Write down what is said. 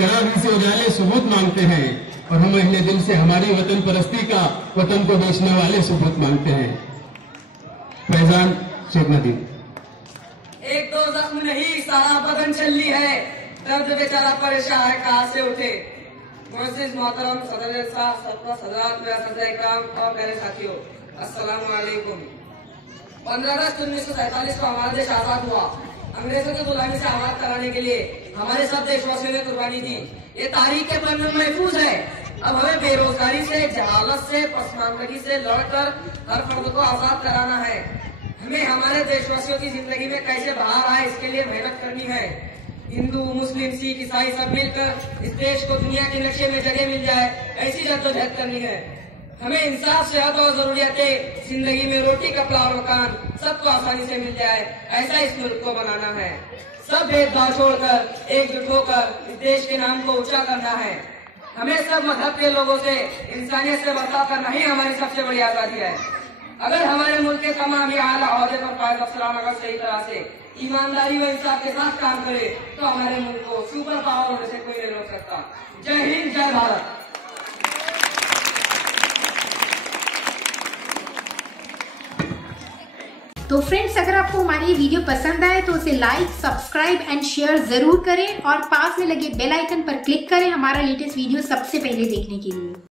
शराबी से उजाले सबूत मांगते हैं और हम अहले दिल से हमारी वतन परस्ती का वतन को बेचने वाले सबूत मांगते हैं। फैजान शेख नदी। एक दो जख्म नहीं सारा बदन चली है, दर्द बेचारा परेशान है कहाँ से उठे। मुअज़्ज़िज़ मोहतरम सदर साहब, सरपरस्त हज़रात, मेरा सदर इकराम और मेरे साथियों, अस्सलाम वालेकुम। 15 अगस्त 1947 को हमारा देश आजाद हुआ। अंग्रेजों की गुलामी से आजाद कराने के लिए हमारे सब देशवासियों ने कुर्बानी दी। ये तारीख के पन्नों में महफूज है। अब हमें बेरोजगारी से, जहालत से, पसमानदगी से लड़कर हर फर्द को आजाद कराना है। हमें हमारे देशवासियों की जिंदगी में कैसे बाहर आए इसके लिए मेहनत करनी है। हिंदू, मुस्लिम, सिख, ईसाई सब मिलकर इस देश को दुनिया के नक्शे में जगह मिल जाए, ऐसी जद्दोजहद करनी है। हमें इंसाफ, सेहत और जरूरियातें, जिंदगी में रोटी, कपड़ा और मकान सबको आसानी से मिल जाए, ऐसा इस मुल्क को बनाना है। सब भेदभाव छोड़कर एकजुट होकर इस देश के नाम को ऊंचा करना है। हमें सब मजहब के लोगों से इंसानियत से बर्ताव करना ही हमारी सबसे बड़ी आजादी है। अगर हमारे मुल्क के तमाम आला ओहदे पर फायज अफसरान अगर सही तरह से ईमानदारी व इंसाफ के साथ काम करे तो हमारे मुल्क को सुपर पावर होने से कोई नहीं रोक सकता। जय हिंद, जय भारत। तो फ्रेंड्स, अगर आपको हमारी ये वीडियो पसंद आए तो उसे लाइक, सब्सक्राइब एंड शेयर जरूर करें और पास में लगे बेल आइकन पर क्लिक करें हमारा लेटेस्ट वीडियो सबसे पहले देखने के लिए।